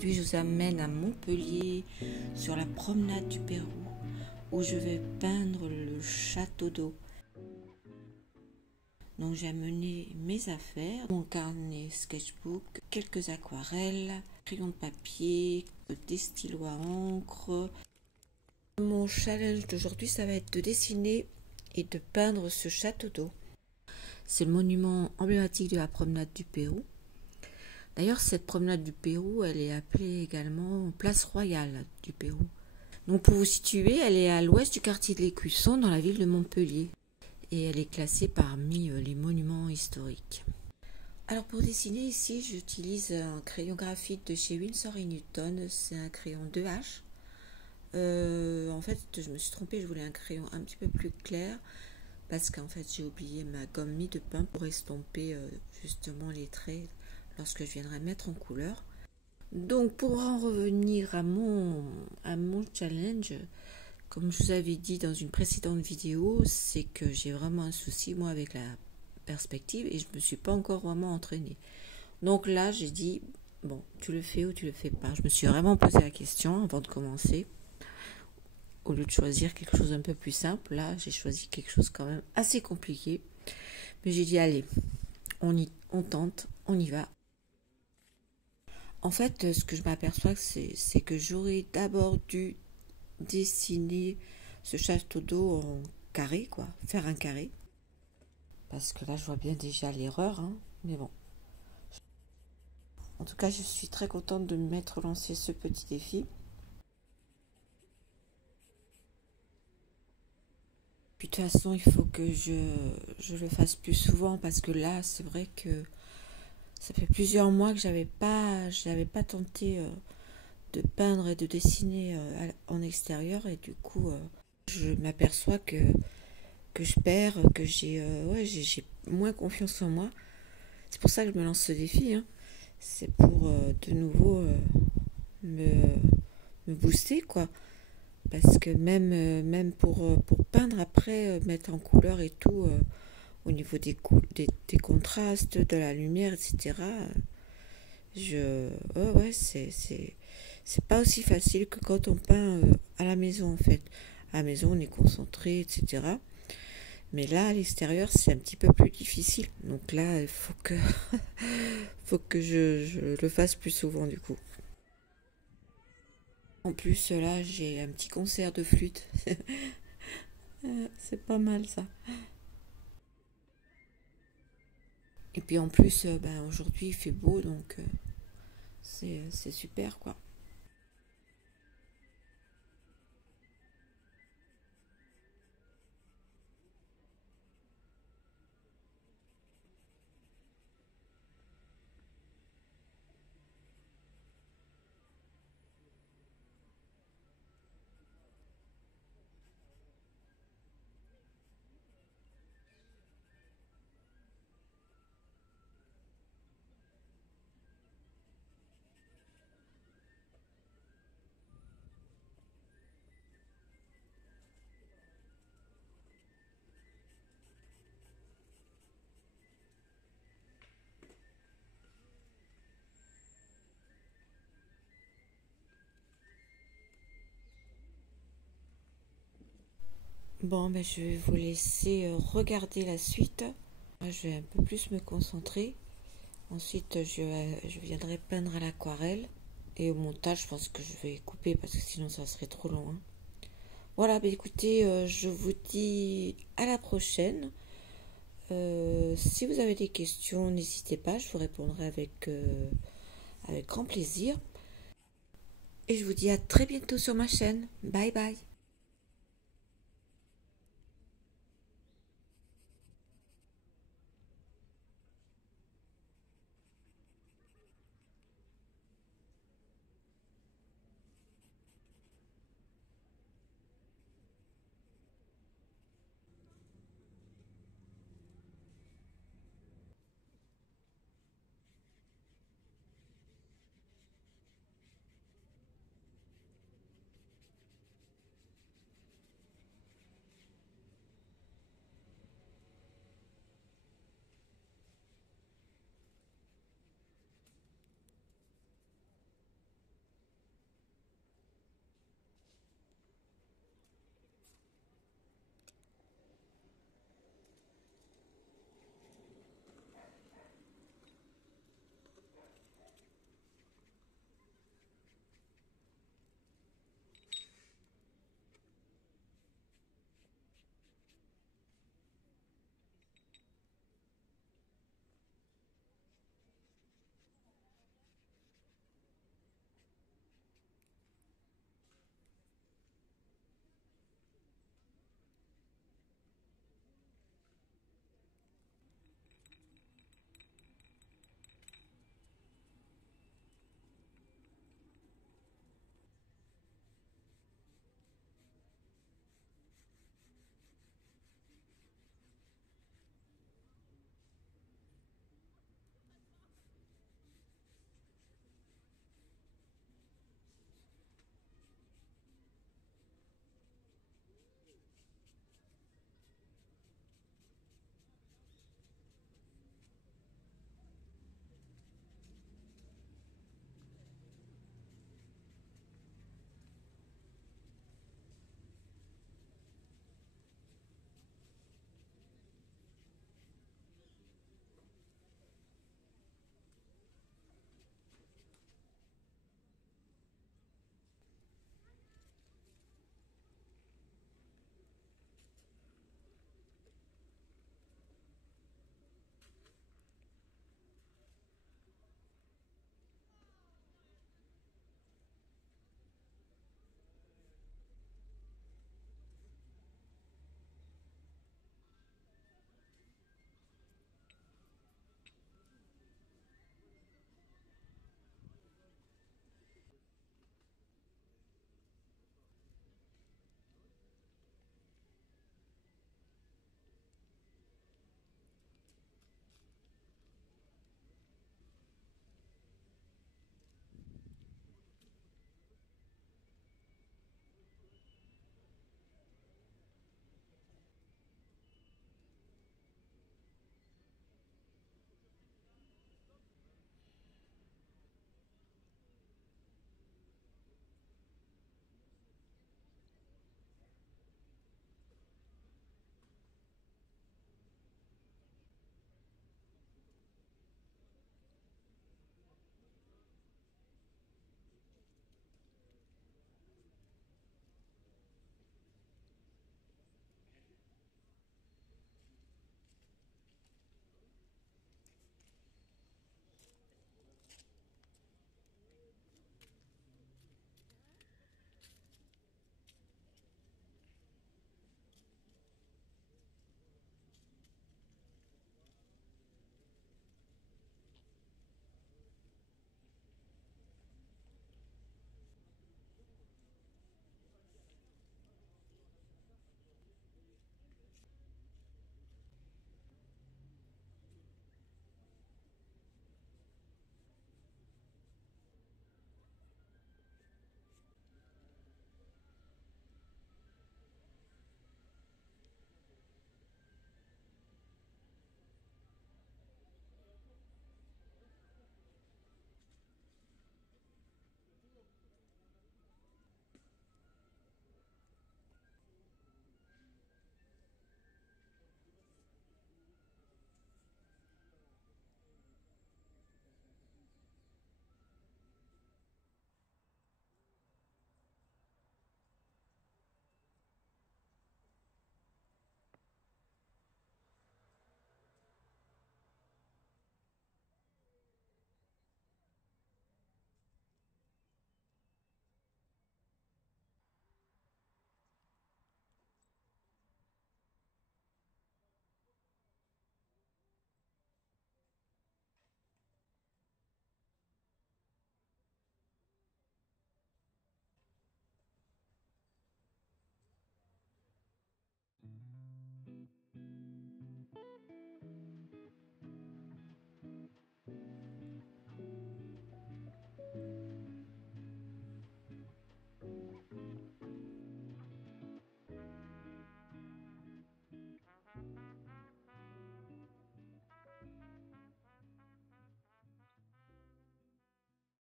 Aujourd'hui, je vous amène à Montpellier, sur la promenade du Pérou, où je vais peindre le château d'eau. Donc j'ai amené mes affaires, mon carnet sketchbook, quelques aquarelles, crayons de papier, des stylos à encre. Mon challenge d'aujourd'hui, ça va être de dessiner et de peindre ce château d'eau. C'est le monument emblématique de la promenade du Pérou. D'ailleurs, cette promenade du Pérou, elle est appelée également Place Royale du Pérou. Donc pour vous situer, elle est à l'ouest du quartier de l'Écusson, dans la ville de Montpellier. Et elle est classée parmi les monuments historiques. Alors pour dessiner ici, j'utilise un crayon graphite de chez Winsor & Newton. C'est un crayon 2H. En fait, je me suis trompée, je voulais un crayon un petit peu plus clair. Parce qu'en fait, j'ai oublié ma gomme mie de pain pour estomper justement les traits lorsque je viendrai mettre en couleur. Donc pour en revenir à mon challenge, comme je vous avais dit dans une précédente vidéo, c'est que j'ai vraiment un souci moi avec la perspective et je ne me suis pas encore vraiment entraînée. Donc là j'ai dit, bon, tu le fais ou tu le fais pas. Je me suis vraiment posé la question avant de commencer. Au lieu de choisir quelque chose un peu plus simple, là j'ai choisi quelque chose quand même assez compliqué. Mais j'ai dit allez, on tente, on y va. En fait, ce que je m'aperçois, c'est que j'aurais d'abord dû dessiner ce château d'eau en carré, quoi, faire un carré. Parce que là, je vois bien déjà l'erreur, hein, mais bon. En tout cas, je suis très contente de m'être lancé ce petit défi. Puis de toute façon, il faut que je le fasse plus souvent parce que là, c'est vrai que ça fait plusieurs mois que j'avais pas tenté de peindre et de dessiner en extérieur et du coup, je m'aperçois que je perds, que j'ai moins confiance en moi. C'est pour ça que je me lance ce défi. Hein. C'est pour de nouveau me booster, quoi. Parce que même pour peindre après, mettre en couleur et tout, au niveau des contrastes, de la lumière, etc. C'est pas aussi facile que quand on peint à la maison, en fait. À la maison, on est concentré, etc. Mais là, à l'extérieur, c'est un petit peu plus difficile. Donc là, il faut que, faut que je le fasse plus souvent, du coup. En plus, là, j'ai un petit concert de flûte. C'est pas mal, ça. Et puis en plus, aujourd'hui, il fait beau, donc c'est super, quoi. Bon, je vais vous laisser regarder la suite. Je vais un peu plus me concentrer. Ensuite, je viendrai peindre à l'aquarelle. Et au montage, je pense que je vais couper parce que sinon ça serait trop long. Hein. Voilà, écoutez, je vous dis à la prochaine. Si vous avez des questions, n'hésitez pas, je vous répondrai avec grand plaisir. Et je vous dis à très bientôt sur ma chaîne. Bye bye.